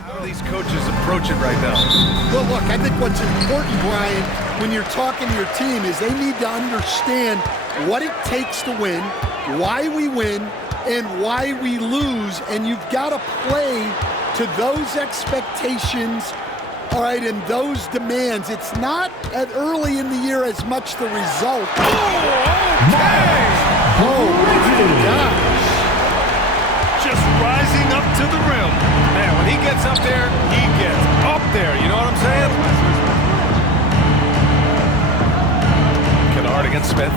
How do these coaches approach it right now? Well, look, I think what's important, Brian, when you're talking to your team is they need to understand what it takes to win, why we win, and why we lose, and you've got to play to those expectations, all right, and those demands. It's not at early in the year as much the result. Oh, okay! Oh, my gosh. Just rising up to the rim. Man, when he gets up there, he gets up there. You know what I'm saying? Kennard against Smith.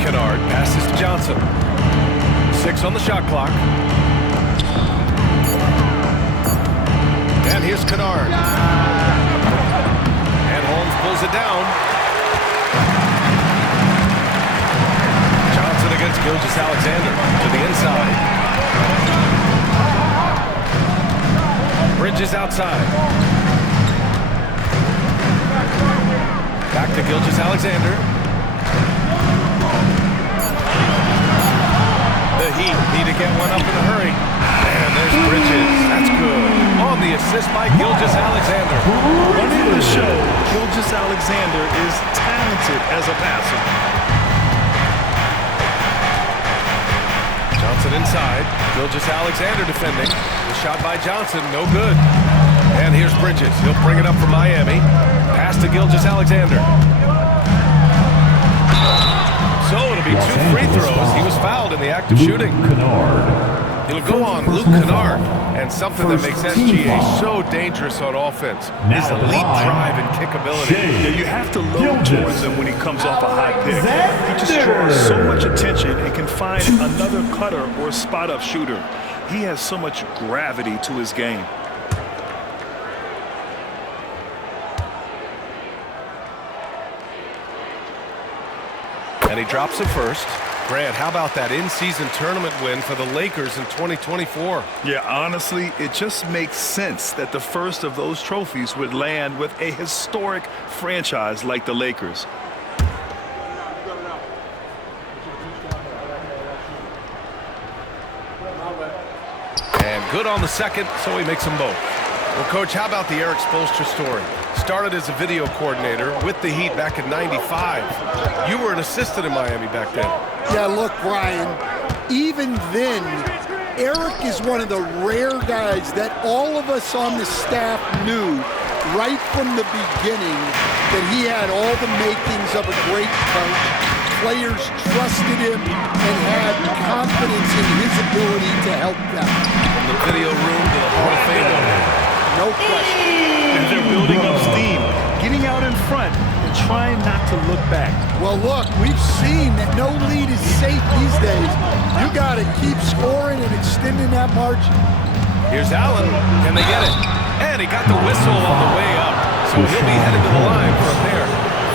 Kennard passes to Johnson. 6 on the shot clock. And here's Kennard. And Holmes pulls it down. Johnson against Gilgeous-Alexander to the inside. Bridges outside. Back to Gilgeous-Alexander. The Heat need to get one up in a hurry. And there's Bridges. That's good. On the assist by Gilgeous-Alexander. Running the show, Gilgeous-Alexander is talented as a passer. Johnson inside. Gilgeous-Alexander defending. The shot by Johnson, no good. And here's Bridges. He'll bring it up for Miami. Pass to Gilgeous-Alexander. So it'll be 2 free throws. He was fouled in the act of shooting. It'll go on Luke Kennard. And something that makes SGA so dangerous on offense is elite drive and kickability. Yeah, you have to look towards him when he comes off a high pick. He just draws so much attention and can find another cutter or spot-up shooter. He has so much gravity to his game. And he drops it first. Grant, how about that in-season tournament win for the Lakers in 2024? Yeah, honestly, it just makes sense that the first of those trophies would land with a historic franchise like the Lakers. And good on the second, so he makes them both. Well, Coach, how about the Eric Spoelstra story? Started as a video coordinator with the Heat back in '95. You were an assistant in Miami back then. Yeah, look, Brian, even then, Eric is one of the rare guys that all of us on the staff knew right from the beginning that he had all the makings of a great coach. Players trusted him and had confidence in his ability to help them. From the video room to the Hall of Fame. No question. And they're building up steam, getting out in front and trying not to look back. Well, look, we've seen that no lead is safe these days. You got to keep scoring and extending that margin. Here's Allen. Can they get it? And he got the whistle on the way up, so he'll be headed to the line for a pair.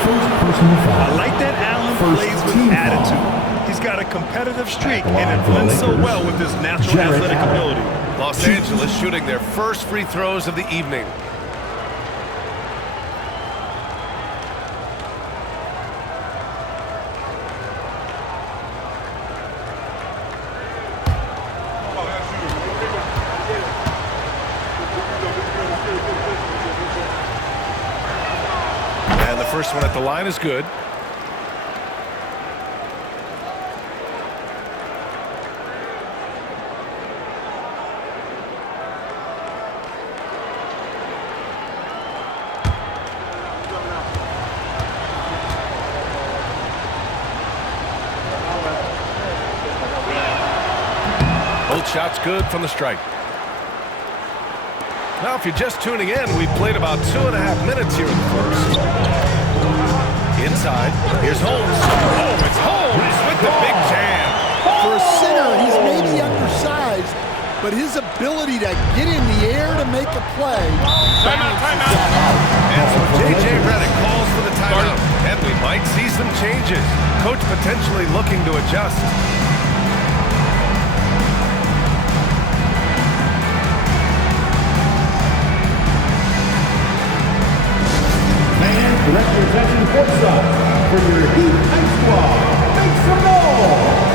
I like that Allen plays with attitude. He's got a competitive streak, and it blends so well with his natural athletic ability. Los Angeles shooting their first free throws of the evening. And the first one at the line is good. Both shots good from the stripe. Now, if you're just tuning in, we've played about 2.5 minutes here in the first. Inside, here's Holmes. Oh, it's Holmes with the big jam. For a center, he's maybe undersized, but his ability to get in the air to make a play. Timeout. And so J.J. Redick calls for the timeout. And we might see some changes. Coach potentially looking to adjust. Direct your attention courtside for your Heat Ice Squad. Make some noise!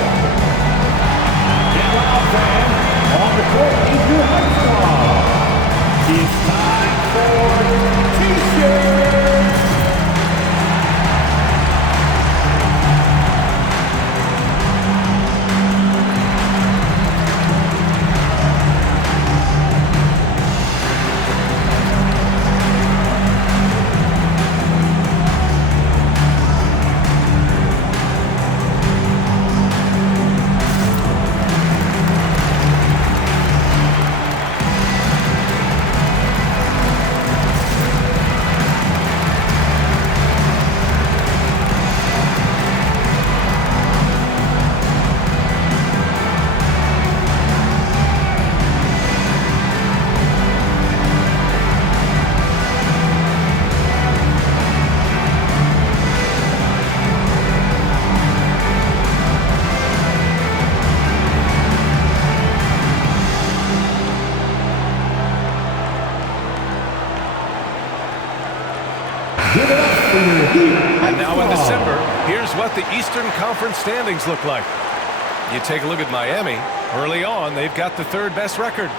December, here's what the Eastern Conference standings look like. You take a look at Miami. Early on, they've got the third best record.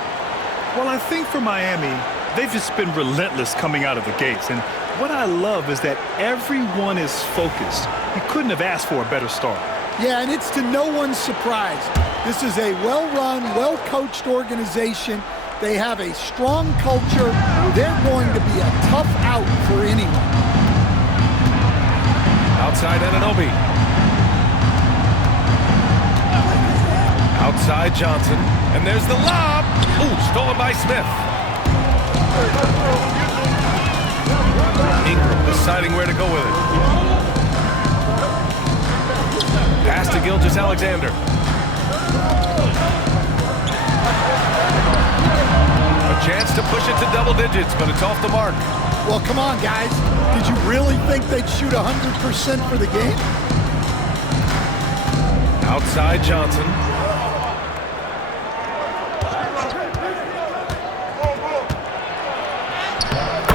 Well, I think for Miami, they've just been relentless coming out of the gates. And what I love is that everyone is focused. You couldn't have asked for a better start. Yeah, and it's to no one's surprise. This is a well-run, well-coached organization. They have a strong culture. They're going to be a tough out for anyone. Outside Anunoby. Outside Johnson. And there's the lob. Ooh, stolen by Smith. Ingram deciding where to go with it. Pass to Gilgeous-Alexander. A chance to push it to double digits, but it's off the mark. Well, come on, guys. Did you really think they'd shoot 100% for the game? Outside Johnson.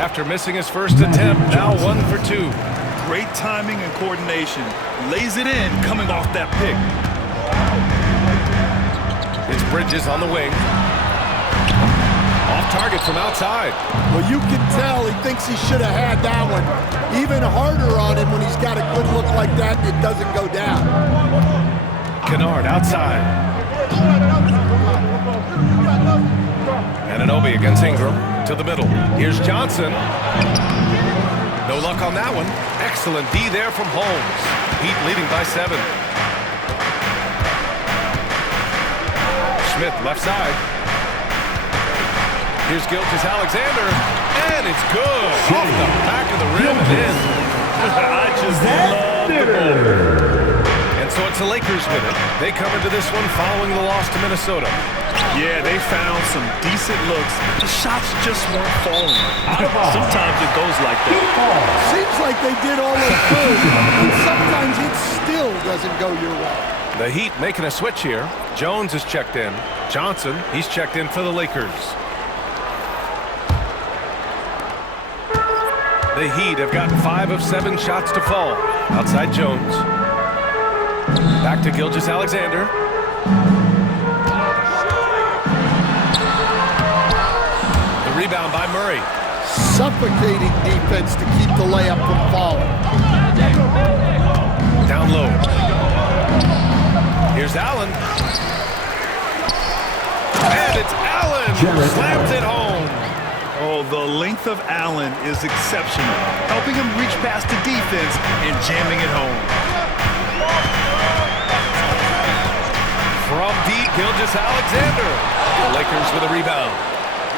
After missing his first attempt, now 1 for 2. Great timing and coordination. Lays it in coming off that pick. It's Bridges on the wing. Off target from outside. Well, you can tell he thinks he should have had that one. Even harder on him when he's got a good look like that and it doesn't go down. Kennard outside. Anunoby against Ingram to the middle. Here's Johnson. No luck on that one. Excellent D there from Holmes. Heat leading by 7. Smith left side. Here's Gilgeous-Alexander, and it's good. Off the back of the rim and in. I just love the ball. And so it's the Lakers with it. They come into this one following the loss to Minnesota. Yeah, they found some decent looks. The shots just weren't falling. Sometimes it goes like that. Seems like they did all they could, and sometimes it still doesn't go your way. The Heat making a switch here. Jones is checked in. Johnson, he's checked in for the Lakers. The Heat have gotten 5 of 7 shots to fall. Outside Jones. Back to Gilgeous-Alexander. The rebound by Murray. Suffocating defense to keep the layup from falling. Down low. Here's Allen. And it's Allen. Slams it home. Oh, the length of Allen is exceptional, helping him reach past the defense and jamming it home. From deep, Gilgeous-Alexander. The Lakers with a rebound.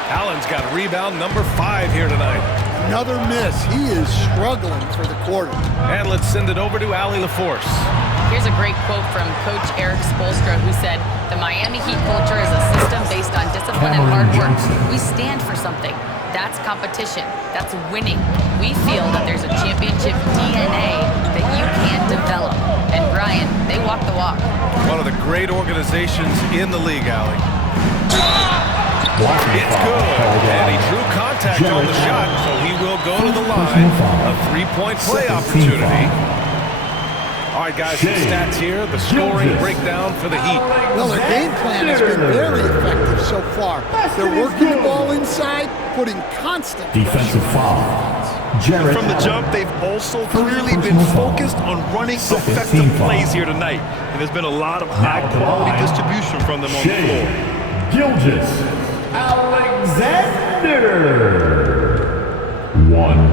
Allen's got rebound number 5 here tonight. Another miss. He is struggling for the quarter. And let's send it over to Allie LaForce. Here's a great quote from Coach Eric Spoelstra, who said, "The Miami Heat culture is a system based on discipline and hard work. We stand for something. That's competition. That's winning. We feel that there's a championship DNA that you can't develop." And Brian, they walk the walk. One of the great organizations in the league, Allie. It's good. And he drew contact on the shot, so he will go to the line. A 3-point play opportunity. All right, guys, the stats here. The scoring breakdown for the Heat. Well, their game plan has been very effective so far. They're working the ball inside, putting constant defensive foul. From the jump, they've also clearly been focused on running effective plays here tonight. And there's been a lot of high-quality distribution from them on the floor. Gilgeous-Alexander. 1.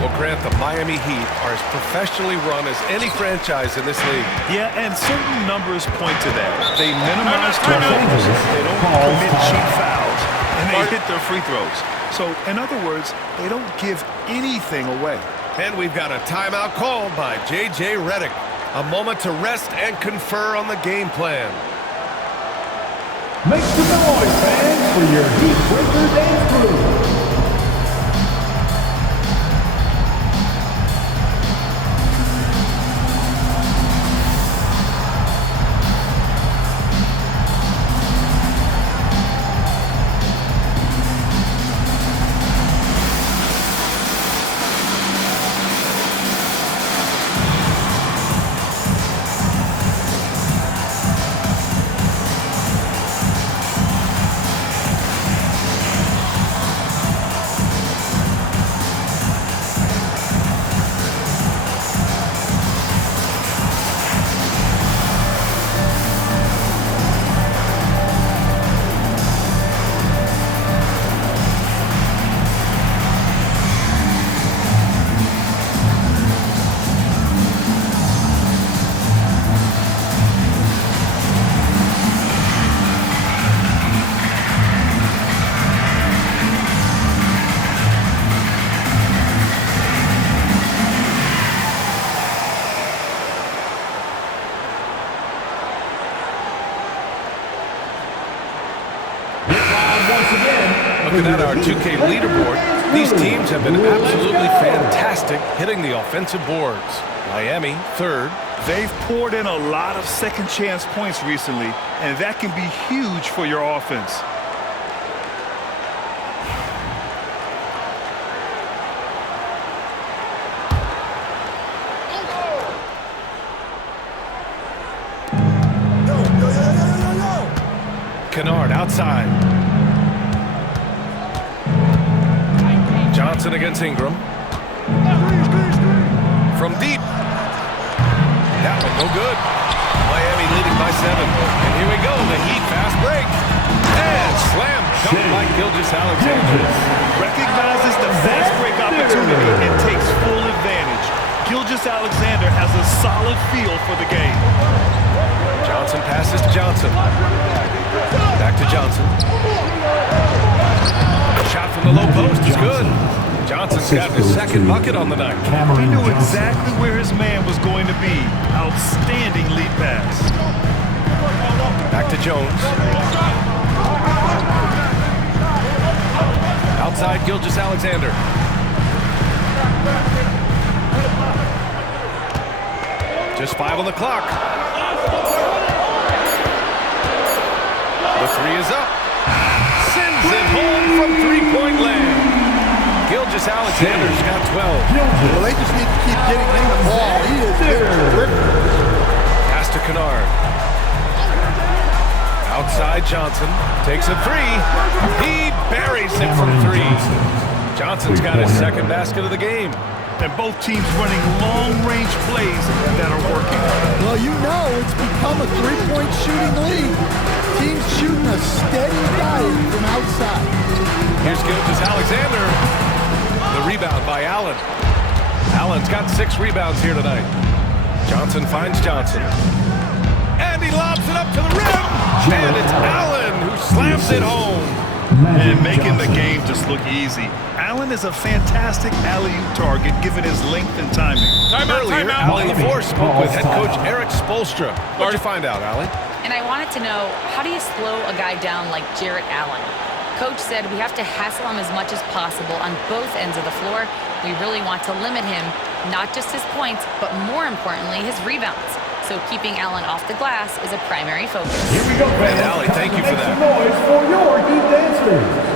Well, Grant, the Miami Heat are as professionally run as any franchise in this league. Yeah, and certain numbers point to that. They minimize turnovers, they don't commit cheap fouls, and they hit their free throws. So, in other words, they don't give anything away. And we've got a timeout called by J.J. Redick. A moment to rest and confer on the game plan. Make some noise, fans, for your Heat Breaker dance crew. Looking at our 2K leaderboard, these teams have been absolutely fantastic hitting the offensive boards. Miami, third. They've poured in a lot of second chance points recently, and that can be huge for your offense. Kennard outside. Johnson against Ingram. From deep. That one no good. Miami leading by 7. And here we go, the Heat fast break. And slam dunk by Gilgeous-Alexander. Recognizes the fast break opportunity and takes full advantage. Gilgeous-Alexander has a solid feel for the game. Johnson passes to Johnson. Back to Johnson. Shot from the low post is good. Johnson's got his second bucket on the night. He knew exactly where his man was going to be. Outstanding lead pass. Back to Jones. Outside Gilgeous-Alexander. Just 5 on the clock. The 3 is up. Sends it home from three-point land. Gilgeous-Alexander's got 12. Well, they just need to keep getting him the ball. He is terrific. Pass to Kennard. Outside Johnson. Takes a 3. He buries it from 3. Johnson's got his second basket of the game. And both teams running long-range plays that are working. Well, you know it's become a three-point shooting league. Teams shooting a steady diet from outside. Here's Gilgeous-Alexander. The rebound by Allen. Allen's got 6 rebounds here tonight. Johnson finds Johnson. And he lobs it up to the rim. And it's Allen who slams it home. And making the game just look easy. Allen is a fantastic alley-oop target given his length and timing. Earlier, Allie LaFour spoke with head coach Eric Spoelstra. What'd you find out, Allie? And I wanted to know, how do you slow a guy down like Jarrett Allen? Coach said we have to hassle him as much as possible on both ends of the floor. We really want to limit him, not just his points, but more importantly, his rebounds. So keeping Allen off the glass is a primary focus. Here we go, And Allie, thank you for Make that. some noise for your Heat dancers.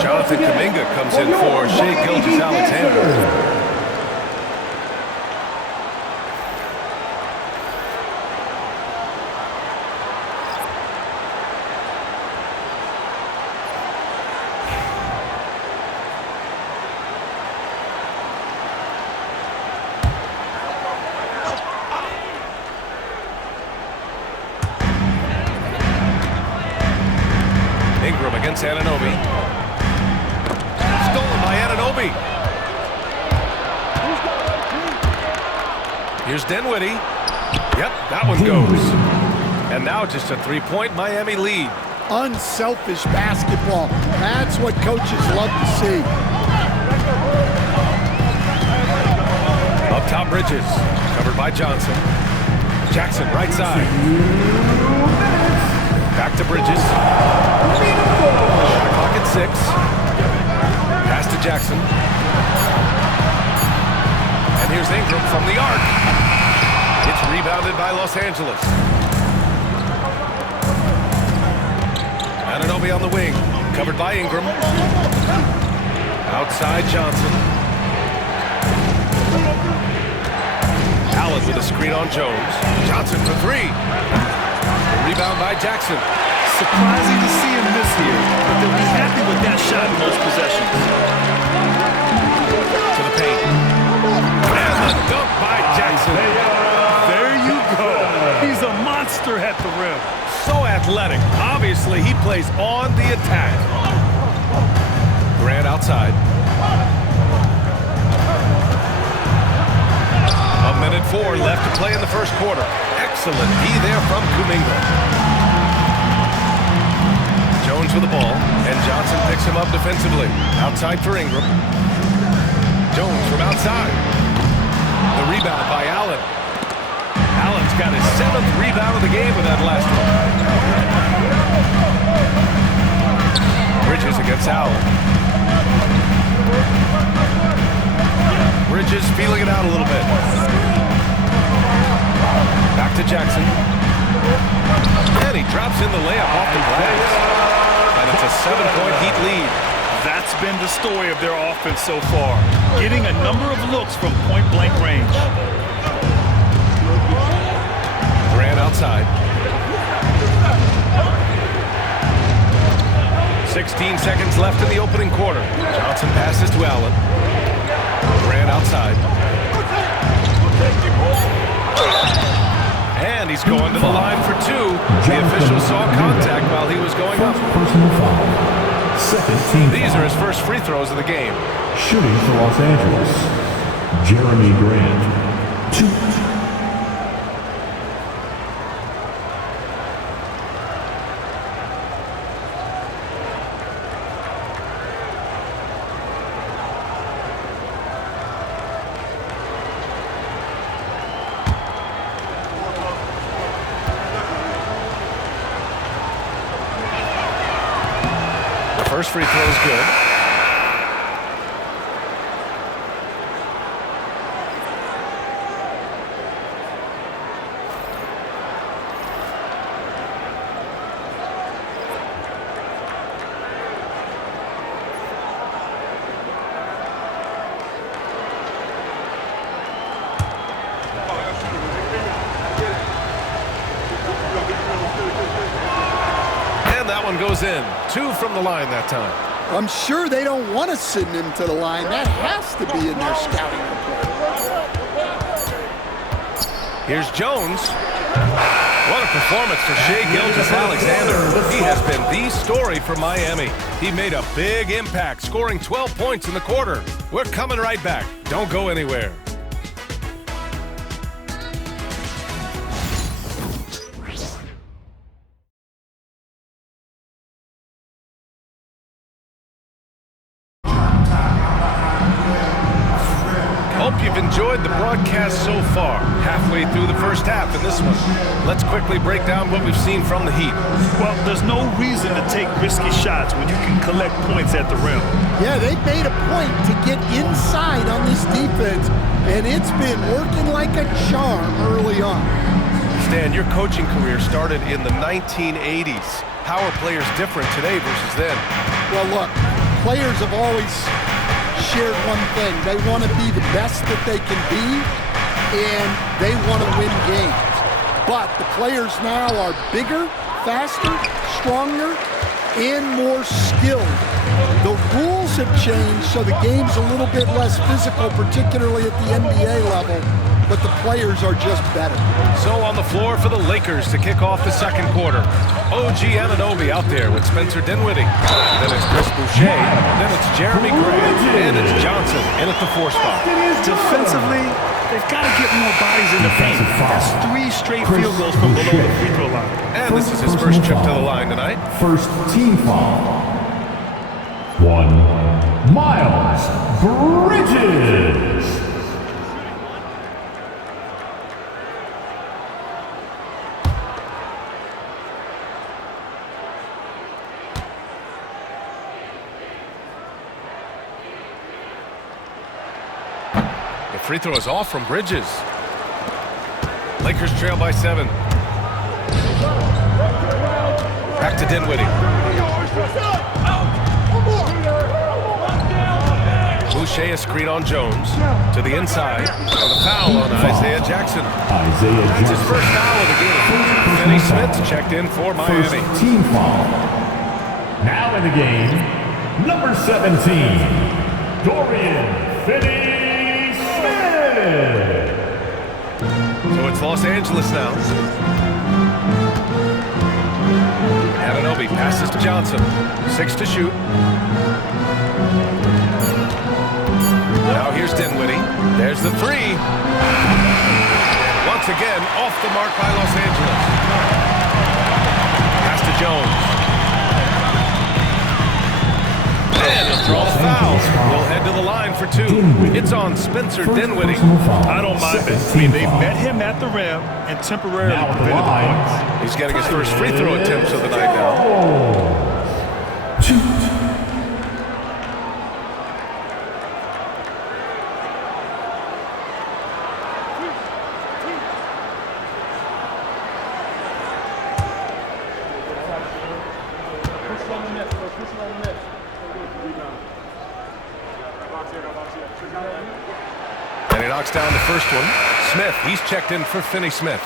Jonathan Kuminga comes in for Shai Gilgeous-Alexander. Ingram against Anunoby. Stolen by Anunoby. Here's Dinwiddie. Yep, that one goes. And now just a three-point Miami lead. Unselfish basketball. That's what coaches love to see. Up top, Bridges. Covered by Johnson. Jackson, right side. Back to Bridges. Shot clock at 6. Jackson. And here's Ingram from the arc. It's rebounded by Los Angeles. Anunoby on the wing. Covered by Ingram. Outside Johnson. Allen with a screen on Jones. Johnson for three. The rebound by Jackson. Surprising to see him miss here, but they'll be happy with that shot in most possessions. To the paint. And the dunk by Jackson. There you go. He's a monster at the rim. So athletic. Obviously, he plays on the attack. Grant outside. A minute 4 left to play in the first quarter. Excellent D there from Kuminga. Jones with the ball, and Johnson picks him up defensively. Outside for Ingram. Jones from outside. The rebound by Allen. Allen's got his 7th rebound of the game with that last one. Bridges against Allen. Bridges feeling it out a little bit. Back to Jackson. And he drops in the layup off the glass. And it's a 7-point Heat lead. That's been the story of their offense so far. Getting a number of looks from point-blank range. Grant outside. 16 seconds left in the opening quarter. Johnson passes to Allen. Grant outside. And he's going to the line for 2. The official saw contact while he was going up. Personal foul. Second team These foul. are his first free throws of the game. Shooting for Los Angeles, Jeremy Grant. 2. First free throw is good. And that one goes in. 2 from the line that time. I'm sure they don't want to send him to the line. That has to be in their scouting report. Here's Jones. What a performance for Shai Gilgeous-Alexander. He has been the story for Miami. He made a big impact, scoring 12 points in the quarter. We're coming right back. Don't go anywhere. Hope you've enjoyed the broadcast so far. Halfway through the first half in this one. Let's quickly break down what we've seen from the Heat. Well, there's no reason to take risky shots when you can collect points at the rim. Yeah, they made a point to get inside on this defense, and it's been working like a charm early on. Stan, your coaching career started in the 1980s. How are players different today versus then? Well, look, players have always shared one thing. They want to be the best that they can be, and they want to win games. But the players now are bigger, faster, stronger, and more skilled. The rules have changed, so the game's a little bit less physical, particularly at the NBA level, but the players are just better. So on the floor for the Lakers to kick off the second quarter. OG Anunoby out there with Spencer Dinwiddie. Then it's Chris Boucher. Then it's Jeremy Grant. And it's Johnson in at the 4 spot. Defensively, they've got to get more bodies in the paint. That's 3 straight field goals from below the free throw line. And this is his first trip to the line tonight. First team foul. 1. Miles Bridges. free throw is off from Bridges. Lakers trail by 7. Back to Dinwiddie. Boucher a screen on Jones. To the inside. And a foul on Isaiah Jackson. That's his first foul of the game. Finney Smith checked in for Miami. First team foul. Now in the game, number 17, Dorian Finney-Smith. So it's Los Angeles now. Anunoby passes to Johnson. 6 to shoot. Now here's Dinwiddie. There's the 3. Once again, off the mark by Los Angeles. Pass to Jones. And he'll draw the foul. We'll head to the line for 2. It's on Spencer Dinwiddie. I don't mind it. I mean, they met him at the rim and temporarily prevented the points. He's getting his first free throw attempts of the night now. And he knocks down the first one. Smith, he's checked in for Finney Smith.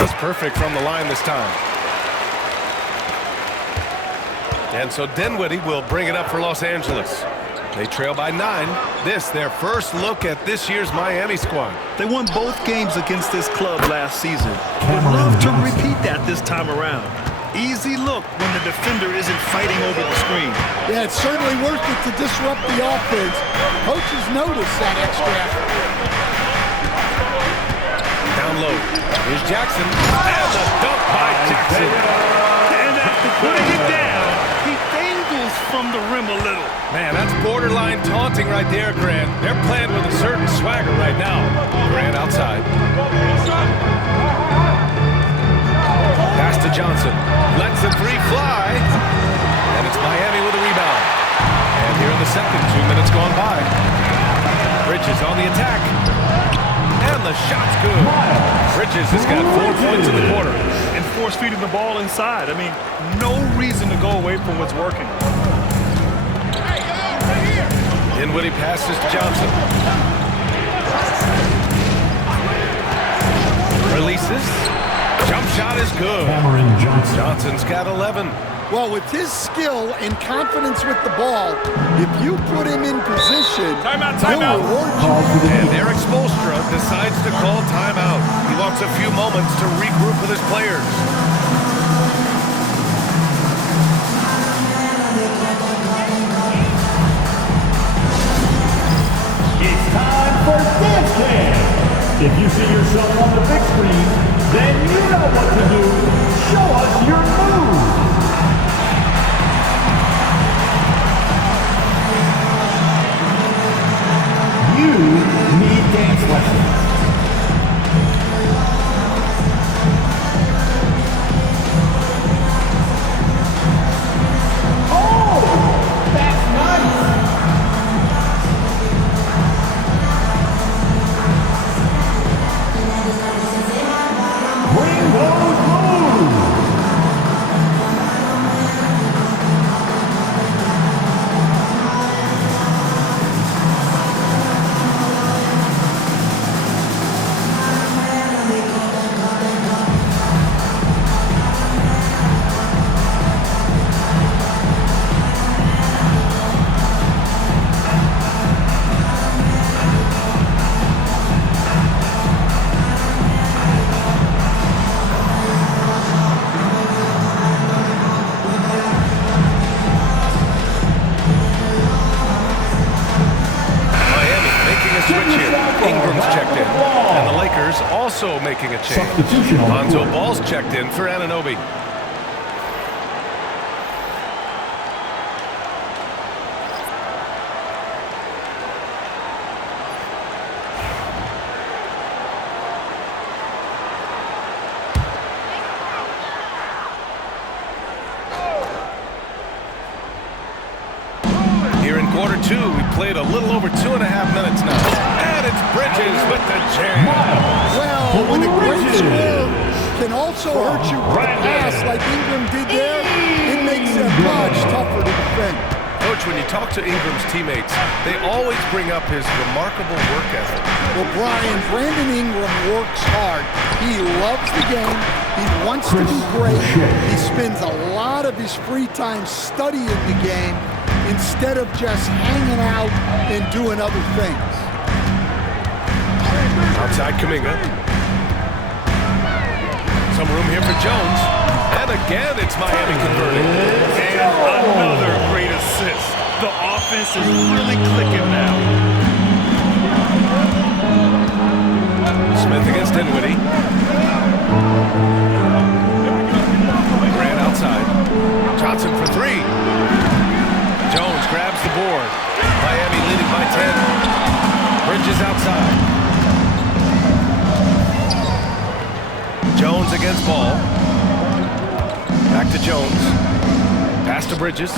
He's perfect from the line this time. And so Dinwiddie will bring it up for Los Angeles. They trail by 9. This, their first look at this year's Miami squad. They won both games against this club last season. Would love to repeat that this time around. Easy look when the defender isn't fighting over the screen. Yeah, it's certainly worth it to disrupt the offense. Coaches notice that extra effort. Down low. Here's Jackson. And the dunk by Jackson. And after putting it down, he dangles from the rim a little. Man, that's borderline taunting right there, Grant. They're playing with a certain swagger right now. Grant outside. Pass to Johnson. Lets the 3 fly. And it's Miami with a rebound. And here in the second, 2 minutes gone by. Bridges on the attack. And the shot's good. Bridges has got 4 points in the quarter. And force feeding the ball inside. I mean, no reason to go away from what's working. Dinwiddie passes to Johnson. Releases. Jump shot is good. Johnson's got 11. Well, with his skill and confidence with the ball, if you put him in position, he'll reward you. And Eric Spoelstra decides to call timeout. He wants a few moments to regroup with his players. It's time for Dance Cam. If you see yourself on the big screen, then you know what to do. Show us your move. You need dance lessons. Oh, that's nice. Bring those moves. Also making a change. Lonzo Ball's checked in for Anunoby. quarter two. We played a little over 2.5 minutes now. And it's Bridges with the jam. Well, when a great scorer can also hurt you with a pass like Ingram did there, it makes it much tougher to defend. Coach, when you talk to Ingram's teammates, they always bring up his remarkable work ethic. Well, Brian, Brandon Ingram works hard. He loves the game. He wants to be great. He spends a lot of his free time studying the game instead of just hanging out and doing other things. Outside Kuminga. Some room here for Jones. And again, it's Miami converting. And another great assist. The offense is really clicking now. Smith against Dinwiddie. Grant outside. Johnson for three. Jones grabs the board. Miami leading by 10. Bridges outside. Jones against Ball. Back to Jones. Pass to Bridges.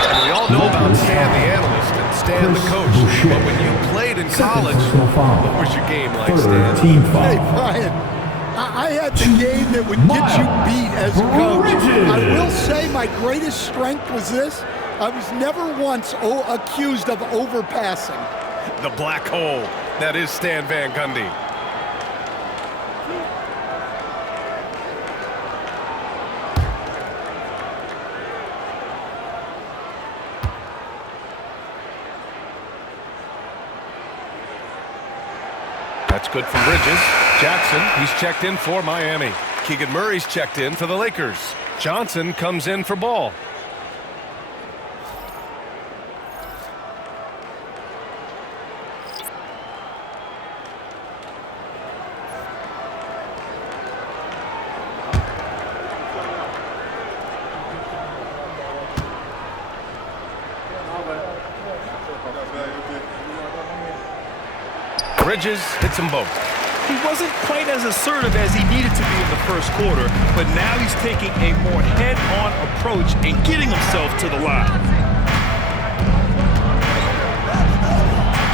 And we all know about Stan the analyst and Stan the coach. But when you played in college, what was your game like, Stan? Hey, Brian, I had the game that would get you beat as a coach. I will say my greatest strength was this. I was never once accused of overpassing. The black hole. That is Stan Van Gundy. That's good from Bridges. Jackson, he's checked in for Miami. Keegan Murray's checked in for the Lakers. Johnson comes in for Ball. Bridges hits them both. He wasn't quite as assertive as he needed to be in the first quarter, but now he's taking a more head-on approach and getting himself to the line.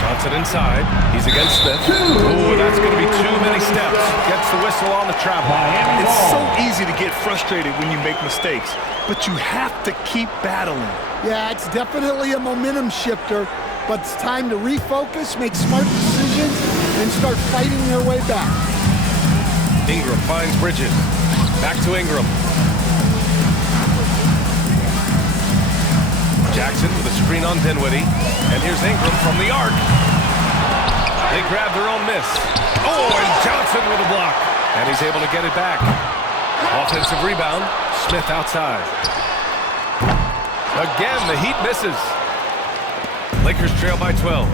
Johnson inside. He's against Smith. Ooh, that's going to be too many steps. Gets the whistle on the travel. It's so easy to get frustrated when you make mistakes, but you have to keep battling. Yeah, it's definitely a momentum shifter, but it's time to refocus, make smart decisions, and start fighting their way back. Ingram finds Bridges. Back to Ingram. Jackson with a screen on Dinwiddie. And here's Ingram from the arc. They grab their own miss. Oh, and Johnson with a block. And he's able to get it back. Offensive rebound. Smith outside. Again, the Heat misses. Lakers trail by 12.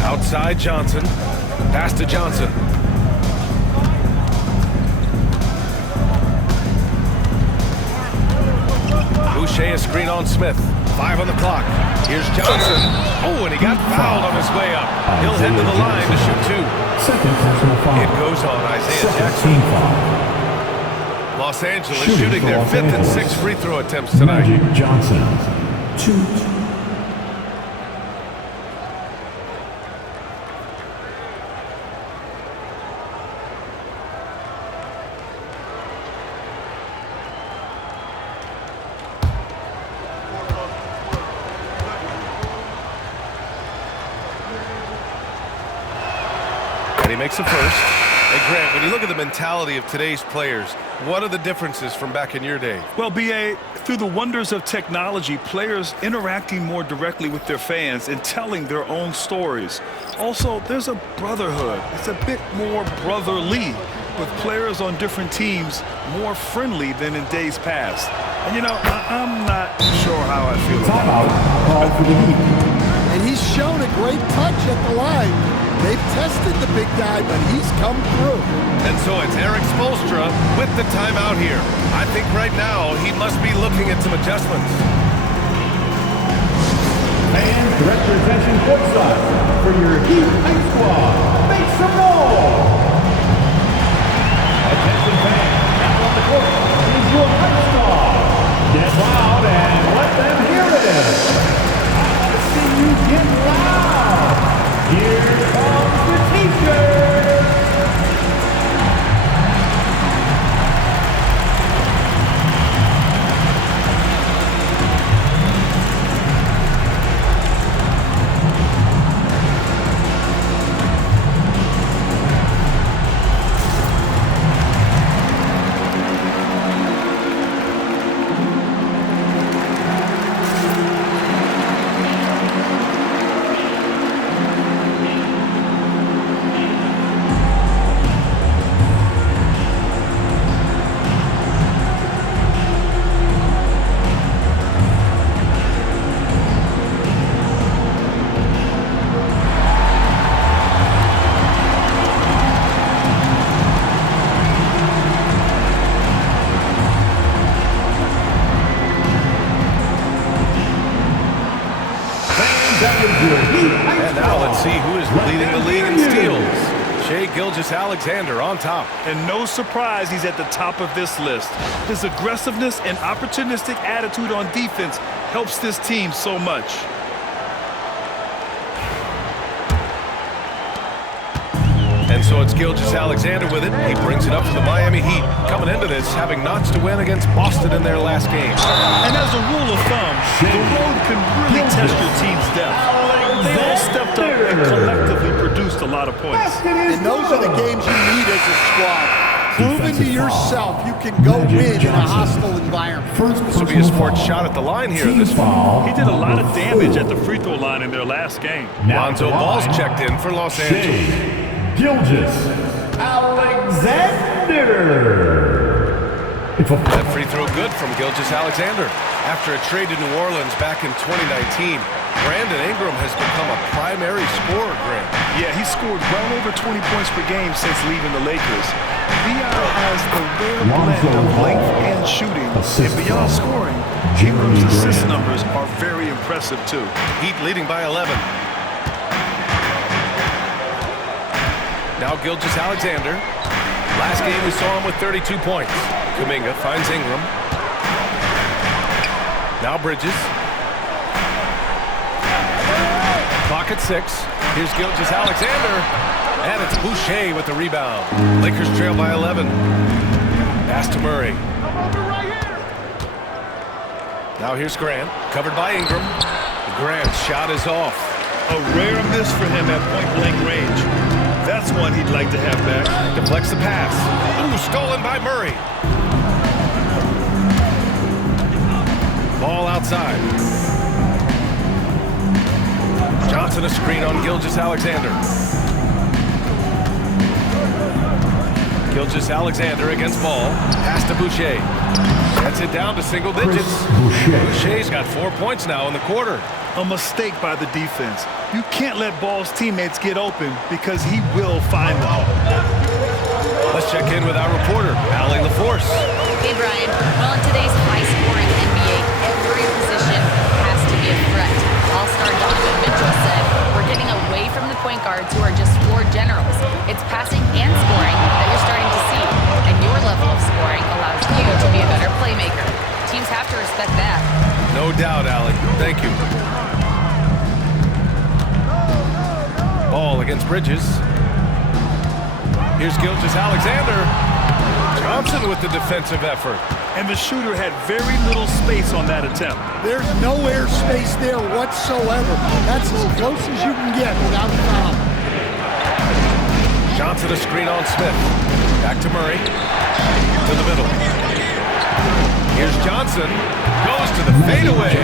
Outside Johnson. Pass to Johnson. Boucher a screen on Smith. 5 on the clock. Here's Johnson. Oh, and he got fouled on his way up. He'll head to the line to shoot 2. It goes on Isaiah Jackson. Los Angeles shooting their 5th and 6th free throw attempts tonight. Johnson, 2. And he makes the first. Hey, Grant, when you look at the mentality of today's players, what are the differences from back in your day? Well, B.A., through the wonders of technology, players interacting more directly with their fans and telling their own stories. Also, there's a brotherhood. It's a bit more brotherly, with players on different teams more friendly than in days past. And, you know, I'm not sure how I feel about it. Call for the Heat. And he's shown a great touch at the line. They've tested the big guy, but he's come through. And so it's Eric Spoelstra with the timeout here. I think right now he must be looking at some adjustments. And direct your attention courtside for your Heat Ice Squad. Make some noise! Attention fans, now on the court is your see who is leading the league in steals. Shai Gilgeous-Alexander on top. And no surprise he's at the top of this list. His aggressiveness and opportunistic attitude on defense helps this team so much. And so it's Gilgeous-Alexander with it. He brings it up for the Miami Heat, coming into this having notched to win against Boston in their last game. And as a rule of thumb, the road can really test your team's depth. They all stepped up and collectively produced a lot of points. And those are the games you need as a squad. Proving to yourself you can go win in a hostile environment. This will be a sports shot at the line here this one. He did a lot of damage at the free throw line in their last game. Lonzo Ball's checked in for Los Angeles. Gilgeous-Alexander. That free throw good from Gilgeous-Alexander. After a trade to New Orleans back in 2019, Brandon Ingram has become a primary scorer, Grant. Yeah, he scored well over 20 points per game since leaving the Lakers. B.I. has a rare blend of length and shooting. And beyond scoring, Ingram's assist numbers are very impressive, too. Heat leading by 11. Now Gilgeous-Alexander. Last game we saw him with 32 points. Kuminga finds Ingram. Now Bridges. Clock at 6. Here's Gilgeous-Alexander. And it's Boucher with the rebound. Lakers trail by 11. Pass to Murray. Now here's Grant. Covered by Ingram. Grant's shot is off. A rare miss for him at point-blank range. That's one he'd like to have back. Deflects the pass. Ooh, stolen by Murray. Ball outside. Johnson a screen on Gilgeous-Alexander. Gilgeous-Alexander against Ball. Pass to Boucher. Gets it down to single digits. Boucher's got 4 points now in the quarter. A mistake by the defense. You can't let Ball's teammates get open because he will find them. Let's check in with our reporter, Allie LaForce. Hey, Brian. Well, in today's high-scoring NBA, every position has to be a threat. All-star Donovan Mitchell said, "We're getting away from the point guards who are just floor generals. It's passing and scoring that you're starting to see. And your level of scoring allows you to be a better playmaker. Teams have to respect that." No doubt, Allie. Thank you. Ball against Bridges. Here's Gilgeous-Alexander. Johnson with the defensive effort. And the shooter had very little space on that attempt. There's no air space there whatsoever. That's as close as you can get without a foul. Johnson a screen on Smith. Back to Murray. To the middle. Here's Johnson. Goes to the fadeaway.